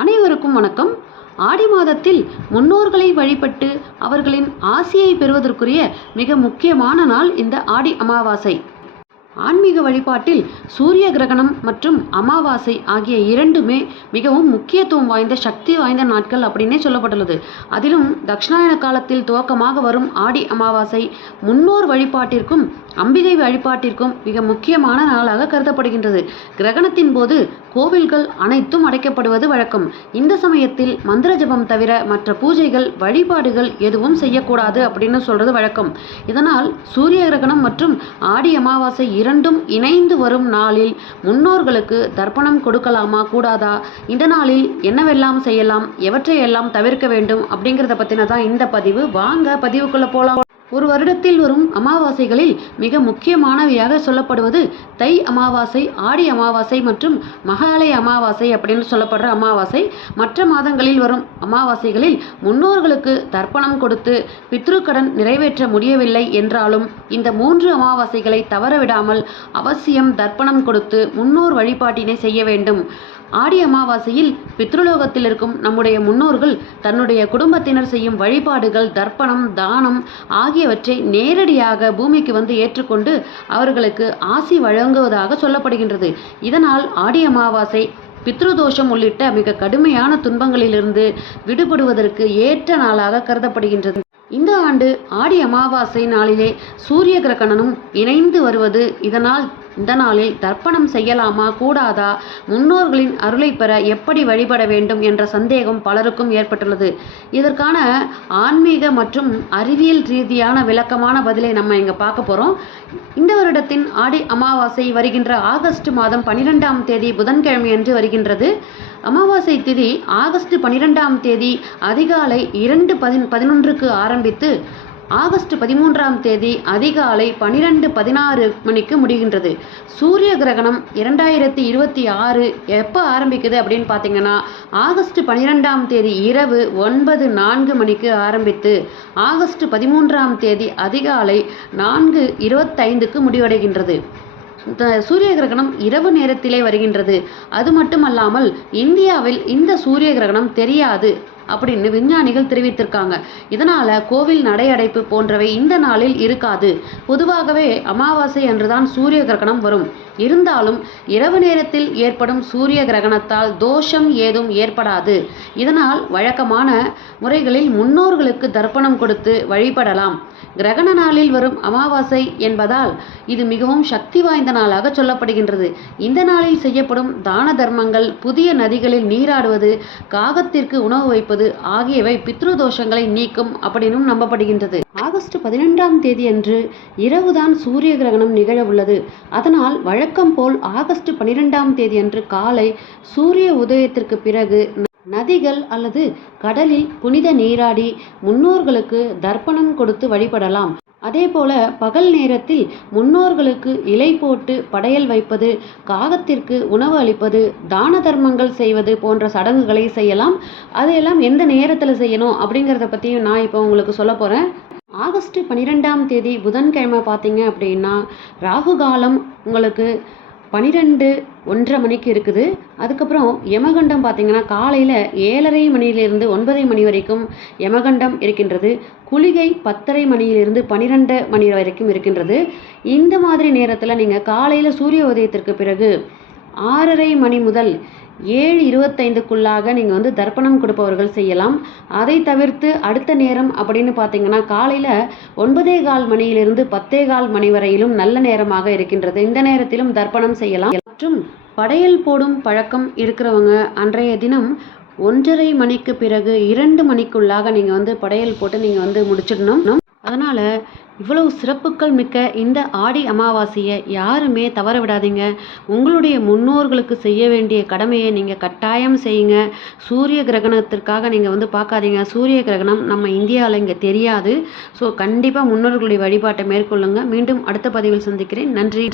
அனைவருக்கும் வணக்கம். ஆடி மாதத்தில் முன்னோர்களை வழிபட்டு அவர்களின் ஆசியை பெறுவதற்குரிய மிக முக்கியமான நாள் இந்த ஆடி அமாவாசை. ஆன்மீக வழிபாட்டில் சூரிய கிரகணம் மற்றும் அமாவாசை ஆகிய இரண்டுமே மிகவும் முக்கியத்துவம் வாய்ந்த சக்தி வாய்ந்த நாட்கள் அப்படின்னே சொல்லப்பட்டுள்ளது. அதிலும் தட்சிணாயன காலத்தில் துவக்கமாக வரும் ஆடி அமாவாசை முன்னோர் வழிபாட்டிற்கும் அம்பிகை வழிபாட்டிற்கும் மிக முக்கியமான நாளாக கருதப்படுகின்றது. கிரகணத்தின் போது கோவில்கள் அனைத்தும் அடைக்கப்படுவது வழக்கம். இந்த சமயத்தில் மந்திர ஜபம் தவிர மற்ற பூஜைகள் வழிபாடுகள் எதுவும் செய்யக்கூடாது அப்படின்னு சொல்றது வழக்கம். இதனால் சூரிய கிரகணம் மற்றும் ஆடி அமாவாசை இரண்டும் இணைந்து வரும் நாளில் முன்னோர்களுக்கு தர்ப்பணம் கொடுக்கலாமா கூடாதா, இந்த நாளில் என்னவெல்லாம் செய்யலாம், எவற்றையெல்லாம் தவிர்க்க வேண்டும் அப்படிங்கிறத பற்றினதான் இந்த பதிவு. வாங்க பதிவுக்குள்ள போலாம். ஒரு வருடத்தில் வரும் அமாவாசைகளில் மிக முக்கியமானவையாக சொல்லப்படுவது தை அமாவாசை, ஆடி அமாவாசை மற்றும் மகாலய அமாவாசை அப்படின்னு சொல்லப்படுற அமாவாசை. மற்ற மாதங்களில் வரும் அமாவாசைகளில் முன்னோர்களுக்கு தர்ப்பணம் கொடுத்து பித்ருக்கடன் நிறைவேற்ற முடியவில்லை என்றாலும் இந்த 3 அமாவாசைகளை தவறவிடாமல் அவசியம் தர்ப்பணம் கொடுத்து முன்னோர் வழிபாட்டினை செய்ய வேண்டும். ஆடி அமாவாசையில் பித்ருலோகத்தில் இருக்கும் நம்முடைய முன்னோர்கள் தன்னுடைய குடும்பத்தினர் செய்யும் வழிபாடுகள், தர்ப்பணம், தானம் ஆகியவற்றை நேரடியாக பூமிக்கு வந்து ஏற்றுக்கொண்டு அவர்களுக்கு ஆசி வழங்குவதாக சொல்லப்படுகின்றது. இதனால் ஆடி அமாவாசை பித்ருதோஷம் உள்ளிட்ட மிக கடுமையான துன்பங்களிலிருந்து விடுபடுவதற்கு ஏற்ற நாளாக கருதப்படுகின்றது. இந்த ஆண்டு ஆடி அமாவாசை நாளிலே சூரிய கிரகணனும் இணைந்து வருவது, இதனால் இந்த நாளில் தர்ப்பணம் செய்யலாமா கூடாதா, முன்னோர்களின் அருளை பெற எப்படி வழிபட வேண்டும் என்ற சந்தேகம் பலருக்கும் ஏற்பட்டுள்ளது. இதற்கான ஆன்மீக மற்றும் அறிவியல் ரீதியான விளக்கமான பதிலை நம்ம இங்கே பார்க்க போகிறோம். இந்த வருடத்தின் ஆடி அமாவாசை வருகின்ற ஆகஸ்ட் மாதம் 12ஆம் தேதி புதன்கிழமை அன்று வருகின்றது. அமாவாசை திதி ஆகஸ்ட் 12ஆம் தேதி அதிகாலை 2:11 ஆரம்பித்து ஆகஸ்ட் 13ஆம் தேதி அதிகாலை 12:16 மணிக்கு முடிகின்றது. சூரிய கிரகணம் 2026 எப்போ ஆரம்பிக்குது அப்படின்னு பார்த்தீங்கன்னா ஆகஸ்ட் 12ஆம் தேதி இரவு 9:04 மணிக்கு ஆரம்பித்து ஆகஸ்ட் 13ஆம் தேதி அதிகாலை 4:25க்கு முடிவடைகின்றது. சூரிய கிரகணம் இரவு நேரத்திலே வருகின்றது. அது மட்டுமல்லாமல் இந்தியாவில் இந்த சூரிய கிரகணம் தெரியாது அப்படின்னு விஞ்ஞானிகள் தெரிவித்திருக்காங்க. இதனால கோவில் நடை அடைப்பு போன்றவை இந்த நாளில் இருக்காது. பொதுவாகவே அமாவாசை அன்றுதான் சூரிய கிரகணம் வரும். இருந்தாலும் இரவு நேரத்தில் ஏற்படும் சூரிய கிரகணத்தால் தோஷம் ஏதும் ஏற்படாது. இதனால் வழக்கமான முறைகளில் முன்னோர்களுக்கு தர்ப்பணம் கொடுத்து வழிபடலாம். கிரகண நாளில் வரும் அமாவாசை என்பதால் இது மிகவும் சக்தி வாய்ந்த நாளாக சொல்லப்படுகின்றது. இந்த நாளில் செய்யப்படும் தான தர்மங்கள், புதிய நதிகளில் நீராடுவது, காகத்திற்கு உணவு வைப்பது ஆகியவை பித்ரு தோஷங்களை நீக்கும் அப்படின்னும் நம்பப்படுகின்றது. ஆகஸ்ட் 12ஆம் தேதி அன்று இரவுதான் சூரிய கிரகணம் நிகழ உள்ளது. அதனால் வழக்கம் போல் ஆகஸ்ட் 12ஆம் தேதி அன்று காலை சூரிய உதயத்திற்கு பிறகு நதிகள் அல்லது கடலில் புனித நீராடி முன்னோர்களுக்கு தர்ப்பணம் கொடுத்து வழிபடலாம். அதே போல பகல் நேரத்தில் முன்னோர்களுக்கு இலை போட்டு படையல் வைப்பது, காகத்திற்கு உணவு அளிப்பது, தான தர்மங்கள் செய்வது போன்ற சடங்குகளை செய்யலாம். அதையெல்லாம் எந்த நேரத்தில் செய்யணும் அப்படிங்கிறத பற்றியும் நான் இப்போ உங்களுக்கு சொல்ல போகிறேன். ஆகஸ்ட் 12ஆம் தேதி புதன்கிழமை பார்த்தீங்க அப்படின்னா ராகு காலம் உங்களுக்கு 12:01 மணிக்கு இருக்குது. அதுக்கப்புறம் யமகண்டம் பார்த்தீங்கன்னா காலையில் 7:30 மணியிலிருந்து 9 மணி வரைக்கும் யமகண்டம் இருக்கின்றது. குளிகை 10:30 மணியிலிருந்து 12 மணி வரைக்கும் இருக்கின்றது. இந்த மாதிரி நேரத்தில் நீங்கள் காலையில் சூரிய உதயத்திற்கு பிறகு 6:30 மணி முதல் 7:25க்குள்ளாக நீங்கள் வந்து தர்ப்பணம் கொடுப்பவர்கள் செய்யலாம். அதை தவிர்த்து அடுத்த நேரம் அப்படின்னு பார்த்தீங்கன்னா காலையில் 9:15 மணியிலிருந்து 10:15 மணி வரையிலும் நல்ல நேரமாக இருக்கின்றது. இந்த நேரத்திலும் தர்ப்பணம் செய்யலாம். மற்றும் படையல் போடும் பழக்கம் இருக்கிறவங்க அன்றைய தினம் 1:30 மணிக்கு பிறகு 2 மணிக்குள்ளாக நீங்கள் வந்து படையல் போட்டு நீங்கள் வந்து முடிச்சிடணும். அதனால் இவ்வளவு சிறப்புகள் மிக்க இந்த ஆடி அமாவாசையை யாருமே தவற விடாதீங்க. உங்களுடைய முன்னோர்களுக்கு செய்ய வேண்டிய கடமையை நீங்கள் கட்டாயம் செய்யுங்க. சூரிய கிரகணத்திற்காக நீங்கள் வந்து பார்க்காதீங்க. சூரிய கிரகணம் நம்ம இந்தியாவில் இங்கே தெரியாது. ஸோ கண்டிப்பாக முன்னோர்களுடைய வழிபாட்டை மேற்கொள்ளுங்க. மீண்டும் அடுத்த பதிவில் சந்திக்கிறேன். நன்றி.